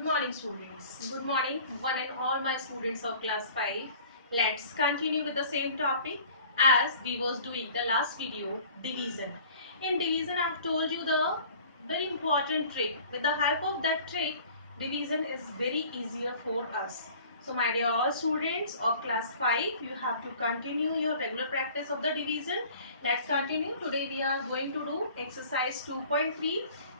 Good morning, students. Good morning, one and all my students of class 5. Let's continue with the same topic as we was doing the last video, division. In division, I have told you the very important trick. With the help of that trick, division is very easier for us. So my dear all students of class 5, you have to continue your regular practice of the division. Let's continue. Today we are going to do exercise 2.3,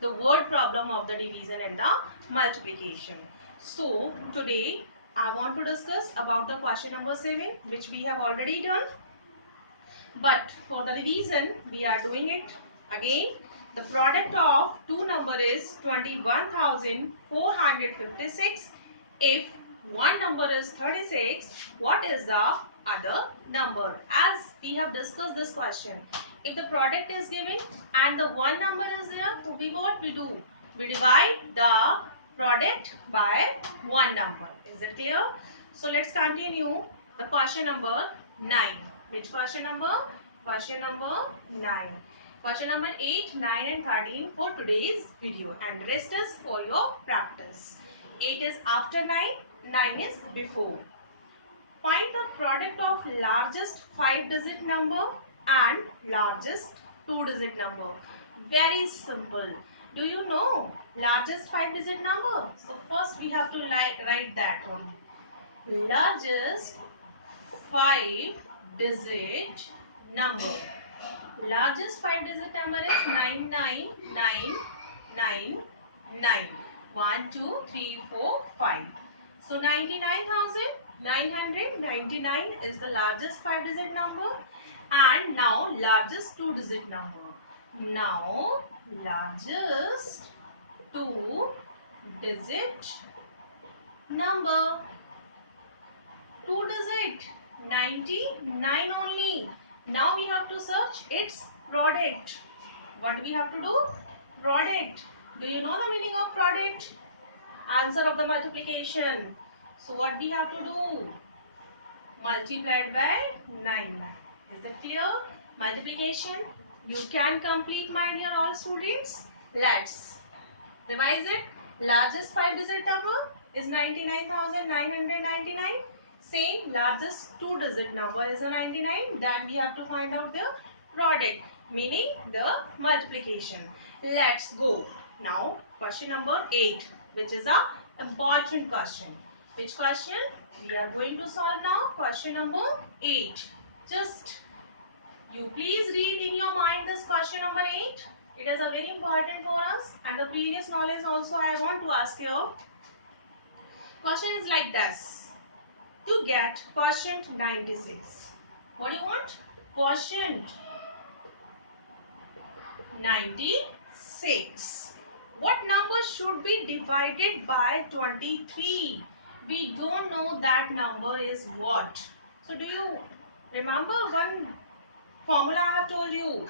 the word problem of the division and the multiplication. So today I want to discuss about the question number 7, which we have already done. But for the revision, we are doing it again. The product of two number is 21,456. If one number is 36, what is the other number? As we have discussed this question, if the product is given and the one number is there, so what we do? We divide the product by one number. Is it clear? So let's continue the question number 9. Which question number? Question number 9. Question number 8, 9 and 13 for today's video, and rest is for your practice. 8 is after 9, 9 is before. Find the product of largest 5-digit number and largest 2-digit number. Very simple. Do you know largest 5-digit number? So first we have to write that one. Largest 5-digit number. Largest 5-digit number is 99999. 1, 2, 3, 4, 5. So 99,999 is the largest 5-digit number. And now largest 2-digit number. Now largest 2-digit number. 2-digit 99 only. Now we have to search its product. What we have to do? Product. Do you know the meaning of product? Answer of the multiplication. So what we have to do? Multiplied by 9. Is it clear? Multiplication. You can complete, my dear all students. Let's revise it. Largest 5-digit number is 99,999. Same, largest 2-digit number is a 99. Then we have to find out the product, meaning the multiplication. Let's go. Now, question number 8, which is a important question. Which question? We are going to solve now. Question number 8. Just you please read in your mind this question number 8. It is a very important for us, and the previous knowledge also I want to ask you. Question is like this. To get quotient 96. What do you want? Quotient 96. What number should be divided by 23? We don't know that number is what. So do you remember one formula I have told you?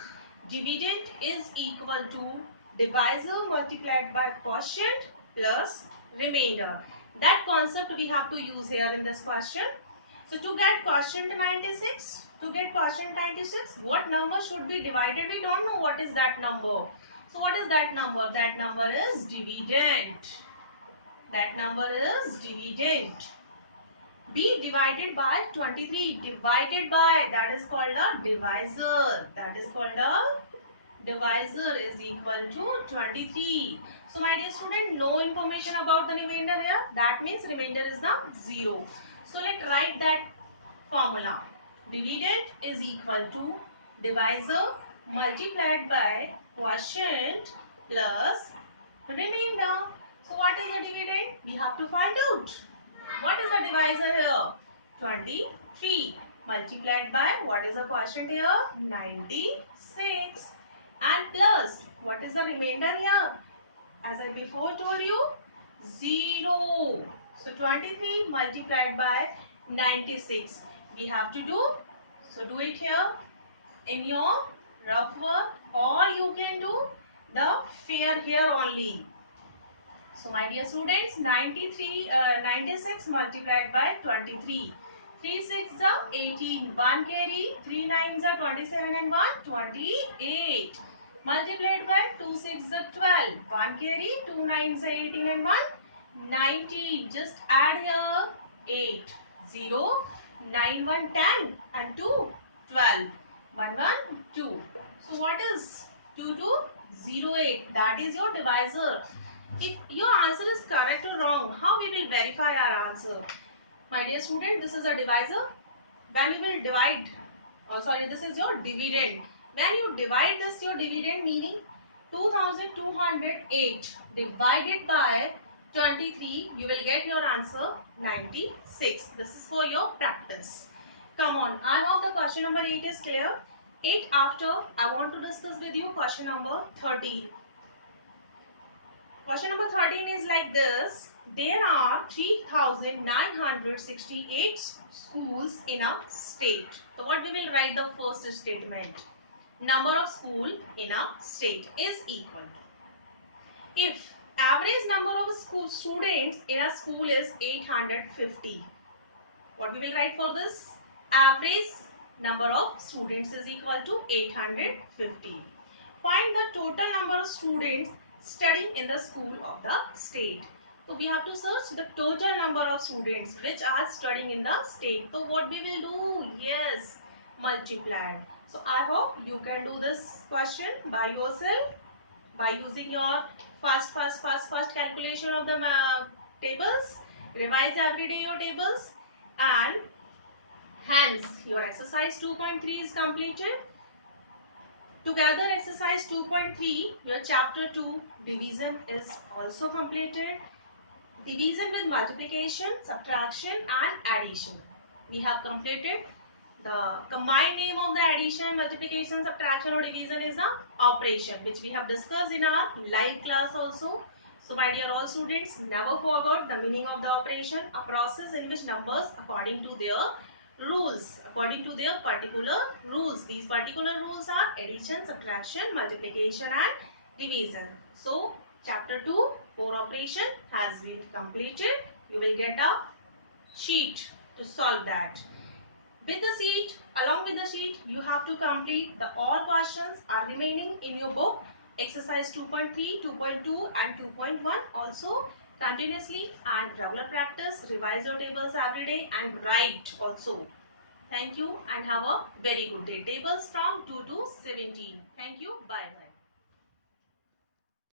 Dividend is equal to divisor multiplied by quotient plus remainder. That concept we have to use here in this question. So to get quotient 96, what number should be divided? We don't know what is that number. So what is that number? That number is dividend. That number is dividend. B divided by 23. Divided by, that is called a divisor. That is called a divisor is equal to 23. So my dear student, no information about the remainder here. That means remainder is the 0. So let's write that formula. Dividend is equal to divisor multiplied by quotient plus remainder. So what is the dividend? We have to find out. What is the divisor here? 23 multiplied by, what is the quotient here? 96. And plus, what is the remainder here? As I before told you, 0. So 23 multiplied by 96. We have to do. So do it here in your rough work, or you can do the fair here only. So my dear students, 96 multiplied by 23. 3 6 are 18. 1 carry. 3 9 are 27 and 1 28. Multiplied by 2 6 are 12. 1 carry. 2 9 are 18 and 1 90. Just add here 8. 0, 9, 1, 10 and 2, 12. 1, 1, 2. So what is 2 to 0, 8? That is your divisor. If your answer is correct or wrong, how we will verify our answer? My dear student, this is a divisor. When you will divide, this is your dividend. When you divide this, your dividend meaning 2208 divided by 23, you will get your answer 96. This is for your practice. Come on, I hope the question number 8 is clear. 8 after, I want to discuss with you question number 13. Question number 13 is like this. There are 3,968 schools in a state. So what we will write the first statement? Number of school in a state is equal to. If average number of school students in a school is 850. What we will write for this? Average number of students is equal to 850. Find the total number of students studying in the school of the state. So we have to search the total number of students which are studying in the state. So what we will do? Yes, multiply. So I hope you can do this question by yourself by using your fast calculation of the tables. Revise every day your tables and hence your exercise 2.3 is completed. Together exercise 2.3, your chapter 2 division is also completed. Division with multiplication, subtraction and addition. We have completed. The combined name of the addition, multiplication, subtraction or division is the operation which we have discussed in our live class also. So my dear all students, never forget the meaning of the operation, a process in which numbers according to their rules, according to their particular rules. These particular rules are addition, subtraction, multiplication and division. So chapter 2 core operation has been completed. You will get a sheet to solve that. With the sheet, along with the sheet, you have to complete the all questions are remaining in your book. Exercise 2.3, 2.2 and 2.1 also continuously and regular practice. Revise your tables every day and write also. Thank you and have a very good day. Tables from 2 to 17. Thank you. Bye.